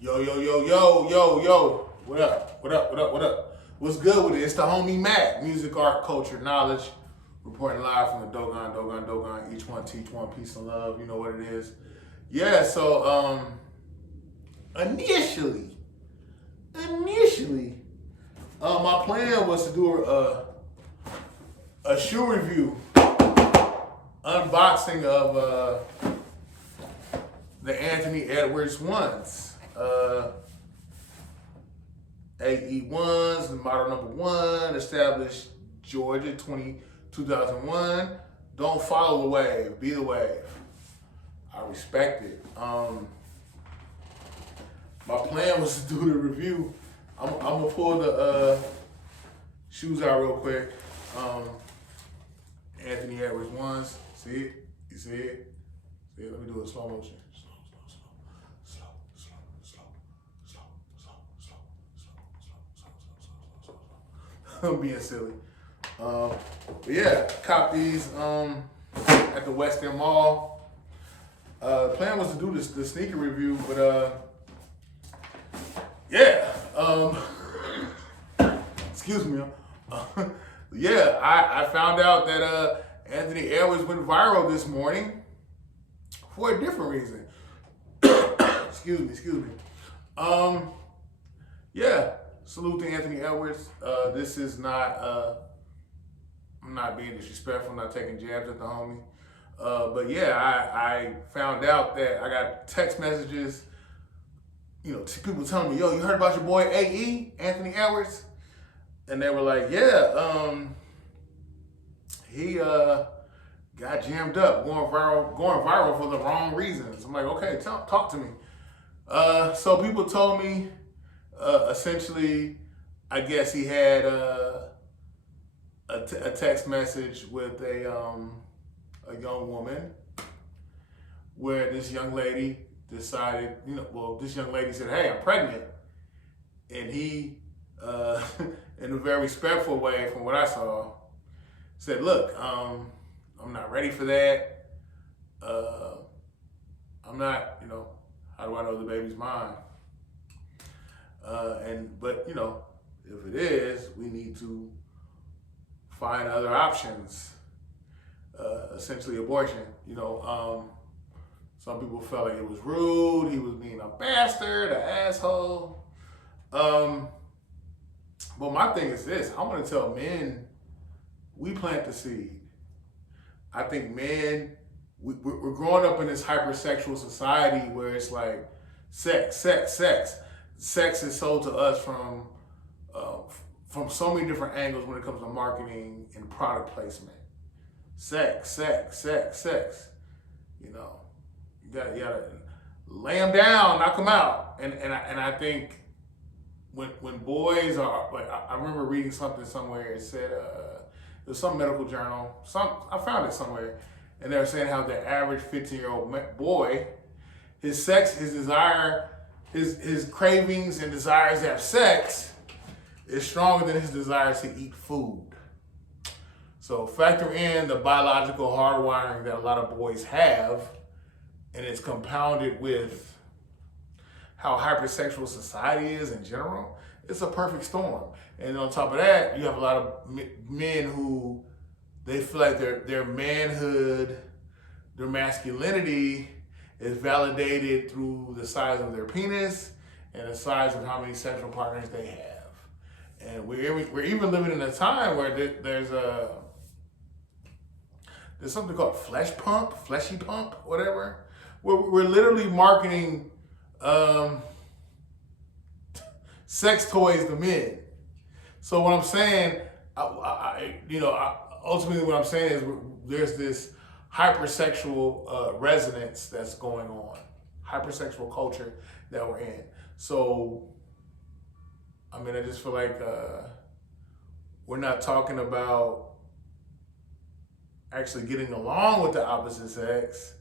Yo, yo, yo, yo, yo, yo. What up? What up? What up? What up? What's good with it? It's the homie MACK, music, art, culture, knowledge, reporting live from the Dogon. Each one teach one, peace and love. You know what it is. Yeah. So initially, my plan was to do a shoe review, unboxing of the Anthony Edwards ones. AE1s, model number 1, established Georgia 2001. Don't follow the wave, be the wave. I respect it. My plan was to do the review. I'm gonna pull the shoes out real quick. Anthony Edwards ones. See it? You see it? See it? Let me do it in slow motion. I'm being silly. But yeah, cop these at the West End Mall. The plan was to do the sneaker review, but yeah. Excuse me. Yeah, I found out that Anthony Edwards went viral this morning for a different reason. Excuse me. Yeah. Salute to Anthony Edwards. This is not, I'm not being disrespectful, I'm not taking jabs at the homie. But yeah, I found out that I got text messages, people telling me, yo, you heard about your boy AE, Anthony Edwards? And they were like, yeah, he got jammed up, going viral for the wrong reasons. I'm like, okay, talk to me. So people told me, essentially, I guess he had a text message with a young woman where this young lady decided, this young lady said, hey, I'm pregnant. And he, in a very respectful way from what I saw, said, look, I'm not ready for that. I'm not, how do I know the baby's mine? But if it is, we need to find other options. Essentially abortion. Some people felt like it was rude, he was being a bastard, an asshole. But my thing is this, I want to tell men, we plant the seed. I think men, we're growing up in this hypersexual society where it's like sex. Sex is sold to us from so many different angles when it comes to marketing and product placement. Sex. You gotta lay them down, knock them out. And I think when boys are like, I remember reading something somewhere. It said it was some medical journal. I found it somewhere, and they were saying how the average 15-year-old boy, his desire. His cravings and desires to have sex is stronger than his desires to eat food. So factor in the biological hardwiring that a lot of boys have, and it's compounded with how hypersexual society is in general. It's a perfect storm. And on top of that, you have a lot of men who they feel like their manhood, their masculinity is validated through the size of their penis and the size of how many sexual partners they have. And we're even living in a time where there's something called fleshy pump, whatever. We're literally marketing sex toys to men. So what I'm saying, ultimately what I'm saying is there's this hypersexual resonance that's going on, hypersexual culture that we're in. So, I just feel like we're not talking about actually getting along with the opposite sex,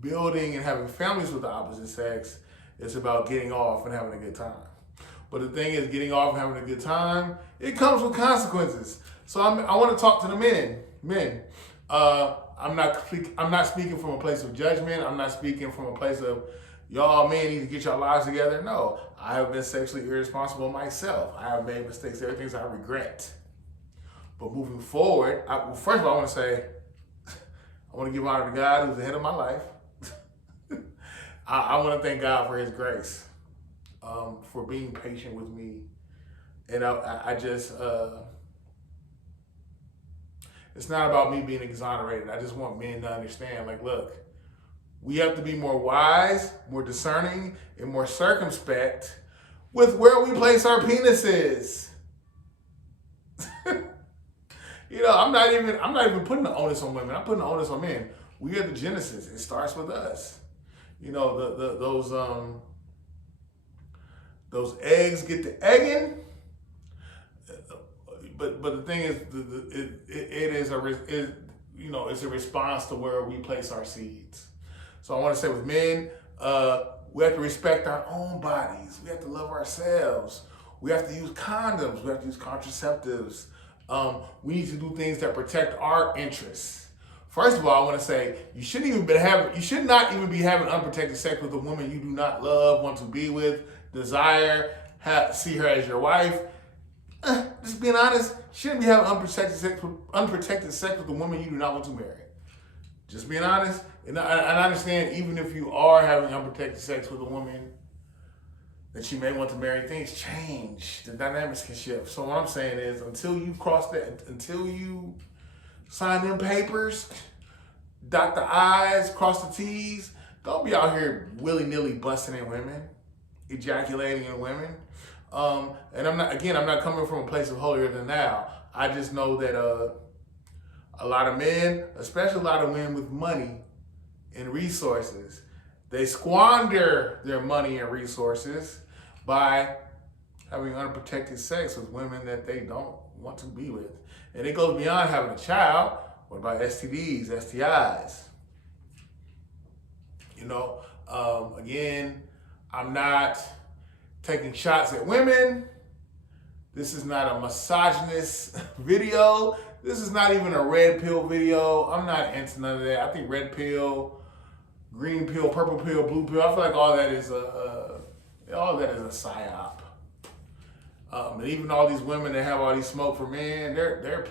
building and having families with the opposite sex. It's about getting off and having a good time. But the thing is, getting off and having a good time, it comes with consequences. So I want to talk to the men. I'm not speaking from a place of judgment. I'm not speaking from a place of y'all men need to get your lives together. No, I have been sexually irresponsible myself. I have made mistakes. There are things I regret. But moving forward, first of all, I want to say, I want to give honor to God who's the head of my life. I want to thank God for his grace, for being patient with me. And I just, it's not about me being exonerated. I just want men to understand, like, look, we have to be more wise, more discerning, and more circumspect with where we place our penises. You know, I'm not even putting the onus on women. I'm putting the onus on men. We are the genesis. It starts with us. You know, those eggs get the egging. But the thing is, it's a response to where we place our seeds. So I want to say with men, we have to respect our own bodies. We have to love ourselves. We have to use condoms. We have to use contraceptives. We need to do things that protect our interests. First of all, I want to say you should not even be having unprotected sex with a woman you do not love, want to be with, desire, see her as your wife. Just being honest, you shouldn't be having unprotected sex with a woman you do not want to marry. Just being honest, and I understand even if you are having unprotected sex with a woman that you may want to marry, things change. The dynamics can shift. So what I'm saying is, until you sign them papers, dot the I's, cross the T's, don't be out here willy-nilly busting in women, ejaculating in women. And I'm not coming from a place of holier than thou. I just know that a lot of men, especially a lot of men with money and resources, they squander their money and resources by having unprotected sex with women that they don't want to be with. And it goes beyond having a child. What about STDs, STIs? You know, again, I'm not taking shots at women. This is not a misogynist video. This is not even a red pill video. I'm not into none of that. I think red pill, green pill, purple pill, blue pill, I feel like all that is a psyop. And even all these women that have all these smoke for men, they're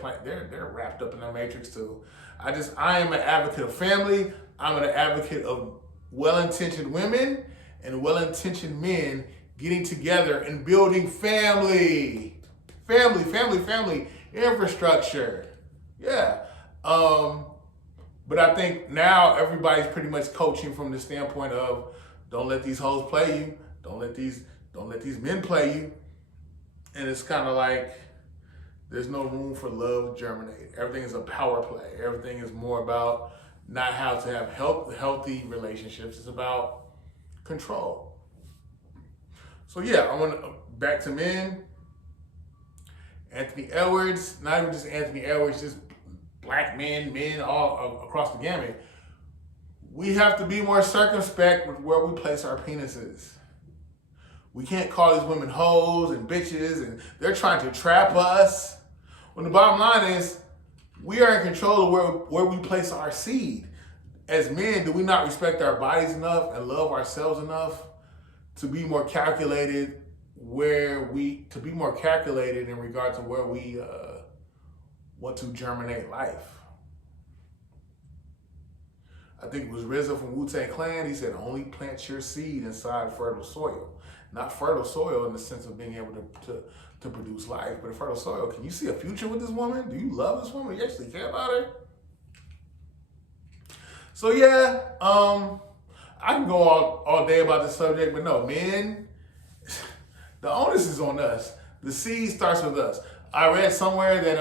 wrapped up in the matrix too. I am an advocate of family. I'm an advocate of well-intentioned women and well-intentioned men getting together and building family infrastructure. Yeah. But I think now everybody's pretty much coaching from the standpoint of, don't let these hoes play you. Don't let these men play you. And it's kind of like there's no room for love to germinate. Everything is a power play. Everything is more about not how to have healthy relationships. It's about control. So yeah, I want to back to men. Anthony Edwards, not even just Anthony Edwards, just black men all across the gamut. We have to be more circumspect with where we place our penises. We can't call these women hoes and bitches and they're trying to trap us. When the bottom line is, we are in control of where we place our seed. As men, do we not respect our bodies enough and love ourselves enough to be more calculated in regard to where we want to germinate life? I think it was RZA from Wu-Tang Clan. He said, only plant your seed inside fertile soil. Not fertile soil in the sense of being able to produce life, but a fertile soil. Can you see a future with this woman? Do you love this woman? Do you actually care about her? So yeah, I can go all day about this subject, but no, men, the onus is on us. The seed starts with us. I read somewhere that,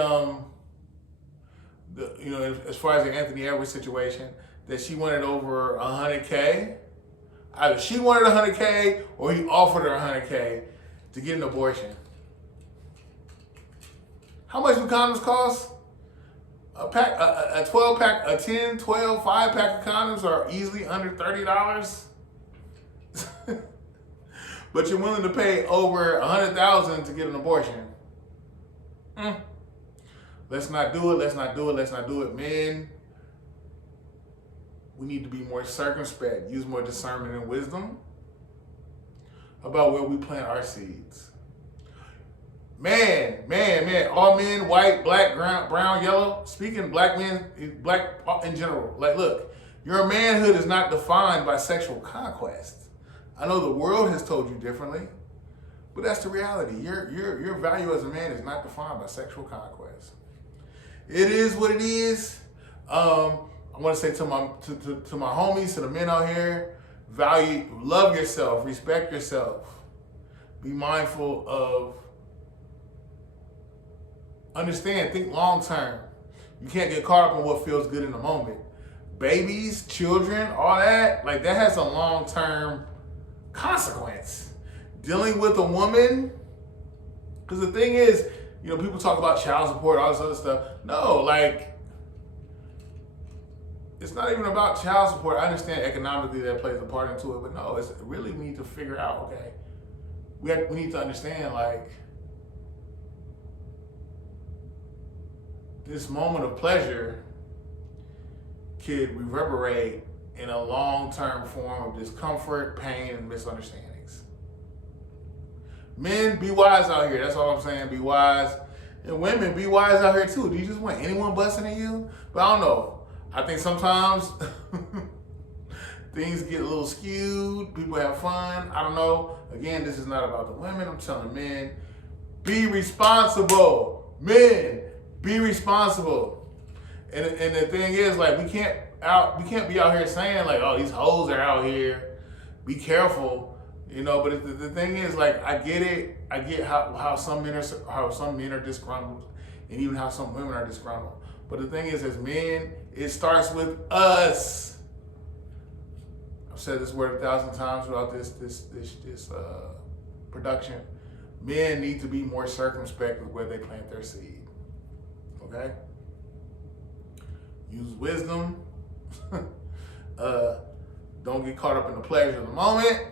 as far as the Anthony Edwards situation, that she wanted over 100K. Either she wanted 100K or he offered her 100K to get an abortion. How much do condoms cost? A 12-pack, a 10, 12, 5-pack of condoms are easily under $30. But you're willing to pay over $100,000 to get an abortion. Let's not do it. Men, we need to be more circumspect, use more discernment and wisdom about where we plant our seeds. Man, all men, white, black, brown, yellow, speaking black men, black in general, like, look, your manhood is not defined by sexual conquest. I know the world has told you differently, but that's the reality. Your value as a man is not defined by sexual conquest. It is what it is. I want to say to my homies, to the men out here, love yourself, respect yourself, be mindful of, understand, think long term. You can't get caught up in what feels good in the moment. Babies, children, all that, like that has a long term consequence. Dealing with a woman, because the thing is, people talk about child support, all this other stuff. No, like, it's not even about child support. I understand economically that plays a part into it, but no, it's really, we need to figure out, okay, we need to understand, like, this moment of pleasure could reverberate in a long-term form of discomfort, pain, and misunderstandings. Men, be wise out here. That's all I'm saying. Be wise. And women, be wise out here too. Do you just want anyone busting at you? But I don't know. I think sometimes things get a little skewed. People have fun. I don't know. Again, this is not about the women. I'm telling men, be responsible. Men, be responsible. And the thing is, like, we can't be out here saying, like, oh, these hoes are out here. Be careful. But the thing is, like, I get it. I get how some men are disgruntled, and even how some women are disgruntled. But the thing is, as men, it starts with us. I've said this word 1,000 times throughout this production. Men need to be more circumspect with where they plant their seed. Okay? Use wisdom. Don't get caught up in the pleasure of the moment.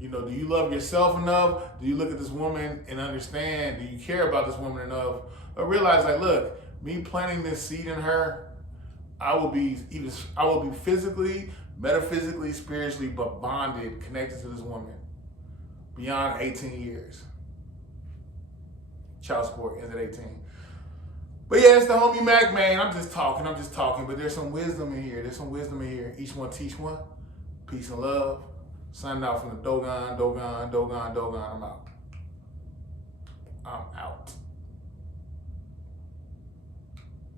Do you love yourself enough? Do you look at this woman and understand? Do you care about this woman enough? Or realize, like, look, me planting this seed in her, I will be physically, metaphysically, spiritually, but bonded, connected to this woman beyond 18 years. Child support ends at 18. But yeah, it's the homie MACK, man. I'm just talking, but there's some wisdom in here. Each one teach one. Peace and love. Signing out from the Dogon. I'm out.